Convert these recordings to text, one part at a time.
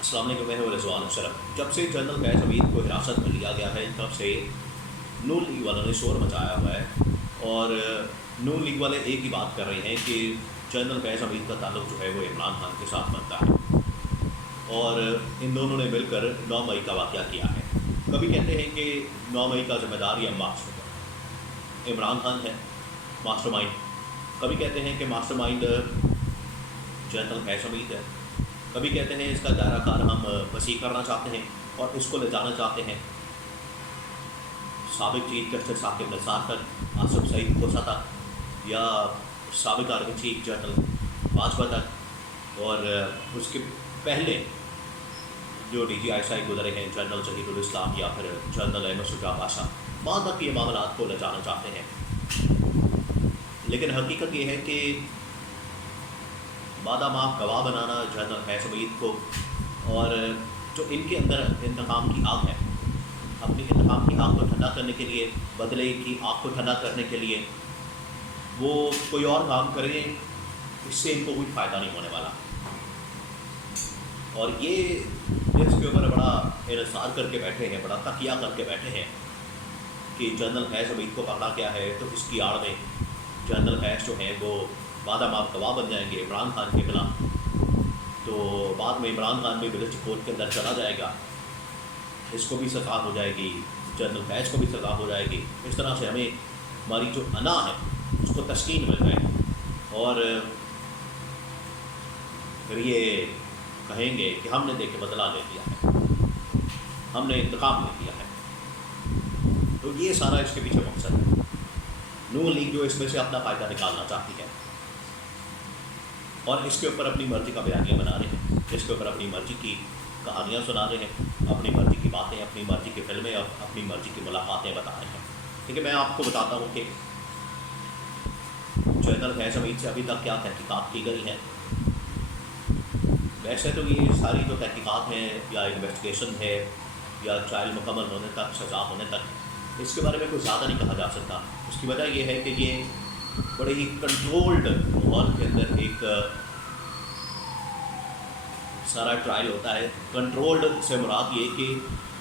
अस्सलाम वालेकुम, मैं हूं रिजवान अशरफ। जब से जनरल फैज़ हमीद को हिरासत में लिया गया है तब से नून लीग वालों ने शोर मचाया हुआ है और नून लीग वाले एक ही बात कर रहे हैं कि जनरल फैज़ हमीद का ताल्लुक जो है वो इमरान खान के साथ बनता है और इन दोनों ने मिलकर 9 मई का वाक़या किया है। कभी कहते हैं कि 9 मई का ज़िम्मेदार या मास्टर इमरान खान है, मास्टरमाइंड। कभी कहते हैं कि मास्टरमाइंड जनरल फैज़ हमीद है। कभी कहते हैं इसका दायरा कार हम वसी करना चाहते हैं और इसको ले जाना चाहते हैं साबिक चीफ जस्टिस साकिब निसार तक, आसिफ सईद खोसा तक, या साबिक आर्मी चीफ जनरल बाजवा तक, और उसके पहले जो DGI गुजरे हैं जनरल जहीदुल इस्लाम या फिर जनरल अहमद शुजा पाशा, वहाँ तक ये मामला को ले जाना चाहते हैं। लेकिन हकीकत ये है कि बादामाप गवाह बनाना जनरल फैज़ हमीद को, और जो इनके अंदर इंतकाम की आग है, अपनी इंतकाम की आग को ठंडा करने के लिए, बदले की आग को ठंडा करने के लिए वो कोई और काम करें, इससे इनको कोई फ़ायदा नहीं होने वाला। और ये इसके ऊपर बड़ा इंतज़ार करके बैठे हैं, बड़ा तकिया करके बैठे हैं कि जनरल फैज़ हमीद को पकड़ा गया है तो इसकी आड़ में जनरल फैज़ जो है वो बादामाप गवाह बन जाएंगे इमरान खान के खिलाफ, तो बाद में इमरान खान भी मिलिट्री कोर्ट के अंदर चला जाएगा, इसको भी सज़ा हो जाएगी, जनरल फैज़ को भी सज़ा हो जाएगी। इस तरह से हमें हमारी जो अना है उसको तस्कीन मिल जाएगी और फिर ये कहेंगे कि हमने देख के बदला ले लिया है, हमने इंतकाम ले लिया है। तो ये सारा इसके पीछे मकसद है। नून लीग जो इसमें से अपना फ़ायदा निकालना चाहती है और इसके ऊपर अपनी मर्ज़ी का बयानिया बना रहे हैं, इसके ऊपर अपनी मर्ज़ी की कहानियाँ सुना रहे हैं, अपनी मर्ज़ी की बातें, अपनी मर्ज़ी की फ़िल्में और अपनी मर्ज़ी की मुलाकातें बता रहे हैं। ठीक है, मैं आपको बताता हूँ कि जनरल फैज़ हमीद से अभी तक क्या तहकीकात की गई हैं। वैसे तो ये सारी जो तहकीकात हैं या इन्वेस्टिगेशन है या ट्रायल मुकम्मल होने तक, सज़ा होने तक, इसके बारे में कुछ ज़्यादा नहीं कहा जा सकता। उसकी वजह यह है कि ये बड़े ही कंट्रोल्ड माहौल के अंदर एक सारा ट्रायल होता है। कंट्रोल्ड से मुराद ये कि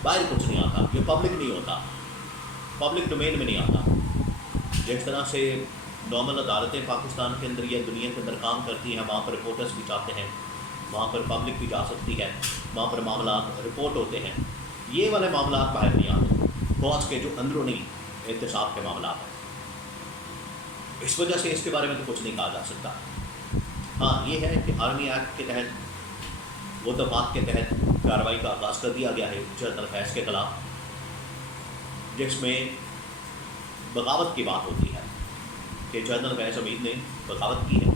बाहर कुछ नहीं आता, ये पब्लिक नहीं होता, पब्लिक डोमेन में नहीं आता। जिस तरह से नॉर्मल अदालतें पाकिस्तान के अंदर या दुनिया के अंदर काम करती हैं, वहाँ पर रिपोर्टर्स भी जाते हैं, वहाँ पर पब्लिक भी जा सकती है, वहाँ पर मामला रिपोर्ट होते हैं। ये वाले मामला बाहर नहीं आते, फौज के जो अंदरूनी एहतसाब के मामला हैं। इस वजह से इसके बारे में तो कुछ नहीं कहा जा सकता। हाँ, ये है कि आर्मी एक्ट के तहत, वो दफात के तहत कार्रवाई का आगाज़ कर दिया गया है जनरल फैज़ के ख़िलाफ़, जिसमें बगावत की बात होती है कि जनरल फैज़ हमीद ने बगावत की है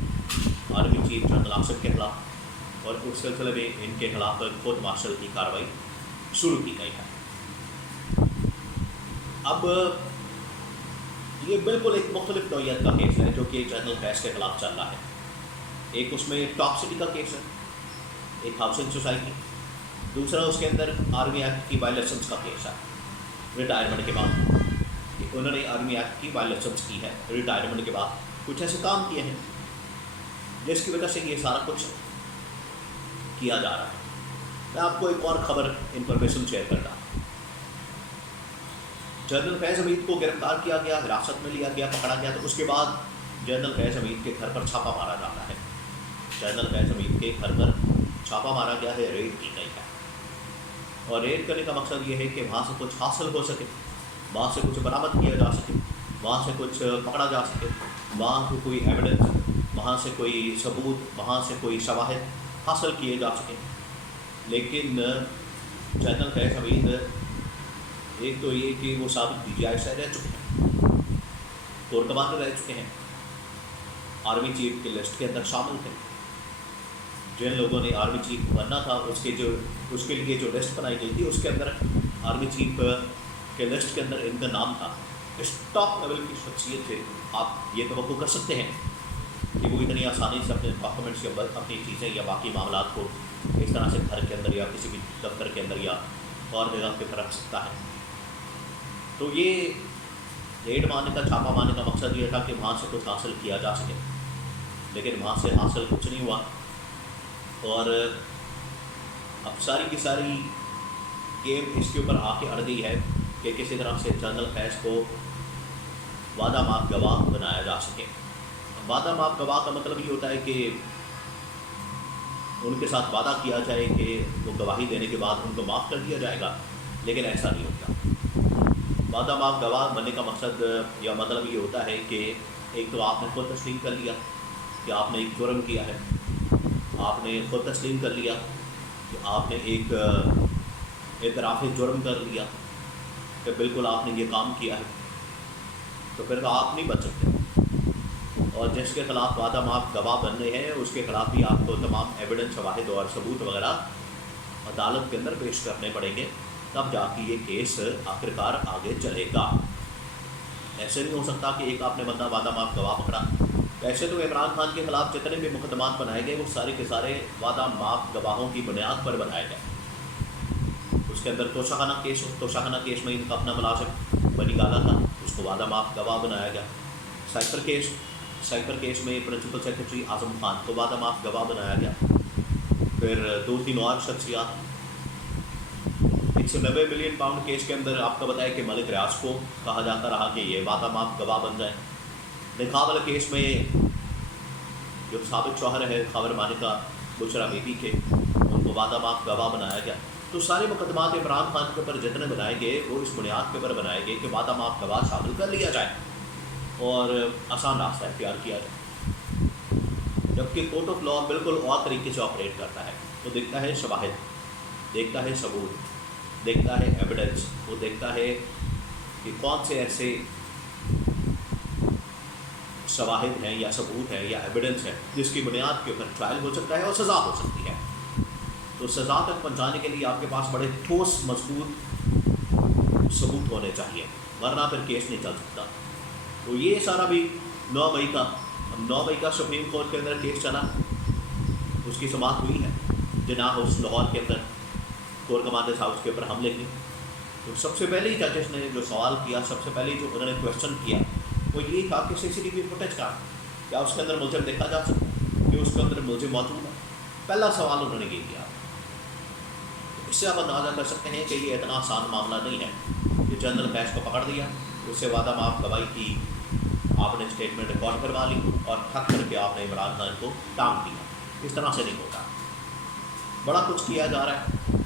आर्मी चीफ जनरल आसिफ के ख़िलाफ़, और उस सिलसिले में इनके खिलाफ कोर्ट मार्शल की कार्रवाई शुरू की गई है। अब ये बिल्कुल एक मुख्तलिफ नौइयत का केस है जो कि जनरल फैज़ के ख़िलाफ़ चल रहा है। एक उसमें टॉप सिटी का केस है, एक हाउसिंग सोसाइटी, दूसरा उसके अंदर आर्मी एक्ट की वायलेशंस का केस है रिटायरमेंट के बाद, कि उन्होंने आर्मी एक्ट की वायलेशंस की है रिटायरमेंट के बाद, कुछ ऐसे काम किए हैं जिसकी वजह से ये सारा कुछ किया जा रहा है। मैं आपको एक और ख़बर इंफॉर्मेशन शेयर करता हूँ। जनरल फैज़ हमीद को गिरफ्तार किया गया, हिरासत में लिया गया, पकड़ा गया, तो उसके बाद जनरल फैज़ हमीद के घर पर छापा मारा जाता है। जनरल फैज़ हमीद के घर पर छापा मारा गया है, रेड की गई है, और रेड करने का मकसद ये है कि वहाँ से कुछ हासिल हो सके, वहाँ से कुछ बरामद किया जा सके, वहाँ से कुछ पकड़ा जा सके, वहाँ से कोई एविडेंस, वहाँ से कोई सबूत, वहाँ से कोई शवाहिद हासिल किए जा सकें। लेकिन जनरल फैज़ हमीद, एक तो ये कि वो साबिक DGI से रह चुके हैं, कोर कमांडर रह चुके हैं, आर्मी चीफ के लिस्ट के अंदर शामिल थे। जिन लोगों ने आर्मी चीफ बनना था उसके लिए जो लिस्ट बनाई गई थी, उसके अंदर आर्मी चीफ के लिस्ट के अंदर इनका नाम था। इस टॉप लेवल की शख्सियत से आप ये तवक्को कर सकते हैं कि वो इतनी आसानी से अपने डॉक्यूमेंट्स या अपनी चीज़ें या बाकी मामलात को इस तरह से घर के अंदर या किसी भी दफ्तर के अंदर या और जगह पे रख सकता है। तो ये रेड मारने का, छापा मारने का मकसद ये था कि वहाँ से कुछ हासिल किया जा सके, लेकिन वहाँ से हासिल कुछ नहीं हुआ। और اب ساری کی ساری گیم اس کے اوپر آ کے اڑ گئی ہے کہ کسی طرح سے جنرل فیض کو وعدہ ماف گواہ بنایا جا سکے. وعدہ ماف گواہ کا مطلب یہ ہوتا ہے کہ ان کے ساتھ وعدہ کیا جائے کہ وہ گواہی دینے کے بعد ان کو معاف کر دیا جائے گا، لیکن ایسا نہیں ہوتا. وعدہ ماف گواہ بننے کا مقصد یا مطلب یہ ہوتا ہے کہ ایک تو آپ نے خود تسلیم کر لیا کہ آپ نے ایک جرم کیا ہے، آپ نے خود تسلیم کر لیا کہ آپ نے ایک اعتراف جرم کر لیا کہ بالکل آپ نے یہ کام کیا ہے، تو پھر تو آپ نہیں بچ سکتے. اور جس کے خلاف وعدہ معاف گواہ بننے ہیں اس کے خلاف بھی آپ کو تمام ایویڈنس، شواہد اور ثبوت وغیرہ عدالت کے اندر پیش کرنے پڑیں گے، تب جا کے یہ کیس آخرکار آگے چلے گا. ایسے نہیں ہو سکتا کہ ایک آپ نے بندہ وعدہ معاف گواہ پکڑا. ایسے تو عمران خان کے خلاف جتنے بھی مقدمات بنائے گئے وہ سارے کے سارے وعدہ معاف گواہوں کی بنیاد پر بنائے گئے. اس کے اندر توشہ خانہ کیس میں ان کا اپنا ملازم بنی گالا تھا، اس کو وعدہ معاف گواہ بنایا گیا. سائپر کیس میں پرنسپل سیکرٹری اعظم خان کو وعدہ معاف گواہ بنایا گیا. پھر 2-3 اور شخصیات. 190 ملین پاؤنڈ کیس کے اندر آپ کو بتایا کہ ملک ریاض کو کہا جاتا رہا کہ یہ وعدہ معاف گواہ بن جائے. نکاح والے کیس میں جو ثابت شوہر ہے خاور مالکہ بشرا بی بی کے، ان کو وعدہ معاف گواہ بنایا گیا. تو سارے مقدمات عمران خان کے اوپر جتنے بنائے گئے وہ اس بنیاد کے اوپر بنائے گئے کہ وعدہ معاف گواہ شامل کر لیا جائے اور آسان راستہ اختیار کیا جائے. جبکہ کورٹ آف لاء بالکل اور طریقے سے آپریٹ کرتا ہے. وہ دیکھتا ہے شواہد، دیکھتا ہے ثبوت، دیکھتا ہے ایویڈنس. وہ دیکھتا ہے کہ کون سے ایسے شواہد ہیں یا ثبوت ہیں یا ایویڈنس ہے جس کی بنیاد کے اوپر ٹرائل ہو سکتا ہے اور سزا ہو سکتی ہے. تو سزا تک پہنچانے کے لیے آپ کے پاس بڑے ٹھوس مضبوط ثبوت ہونے چاہیے، ورنہ پھر کیس نہیں چل سکتا. تو یہ سارا بھی 9 مئی کا سپریم کورٹ کے اندر کیس چلا، اس کی سماعت ہوئی ہے جناح ہاؤس لاہور کے اندر کور کمانڈرز ہاؤس کے اوپر حملے کی. تو سب سے پہلے ججز نے جو سوال کیا، سب سے پہلے جو انہوں نے کویشچن کیا وہ یہ تھا کہ CCTV فوٹیج کا کیا اس کے اندر ملزم دیکھا جا سکتا ہے کہ اس کے اندر ملزم موجود ہے. پہلا سوال انہوں نے یہ کیا. اس سے آپ اندازہ کر سکتے ہیں کہ یہ اتنا آسان معاملہ نہیں ہے کہ جنرل فیض کو پکڑ دیا، اس سے وعدہ معاف گواہی کی، آپ نے اسٹیٹمنٹ ریکارڈ کروا لی اور ٹھک کر کے آپ نے عمران خان کو ٹانگ دیا. اس طرح سے نہیں ہوتا. بڑا کچھ کیا جا رہا ہے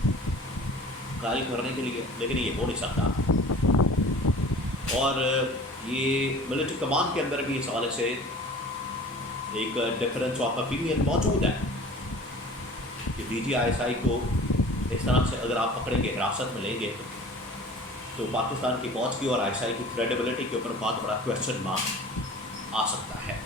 قائل کرنے کے لیے، لیکن یہ ہو نہیں سکتا. اور یہ ملٹری کمان کے اندر بھی اس حوالے سے ایک ڈفرینس آف اوپینین موجود ہے کہ DGI کو اس طرح سے اگر آپ پکڑیں گے، حراست میں لیں گے، تو پاکستان کی فوج کی اور ISI کی کریڈیبلٹی کے اوپر بہت بڑا کویشچن مارک آ سکتا ہے.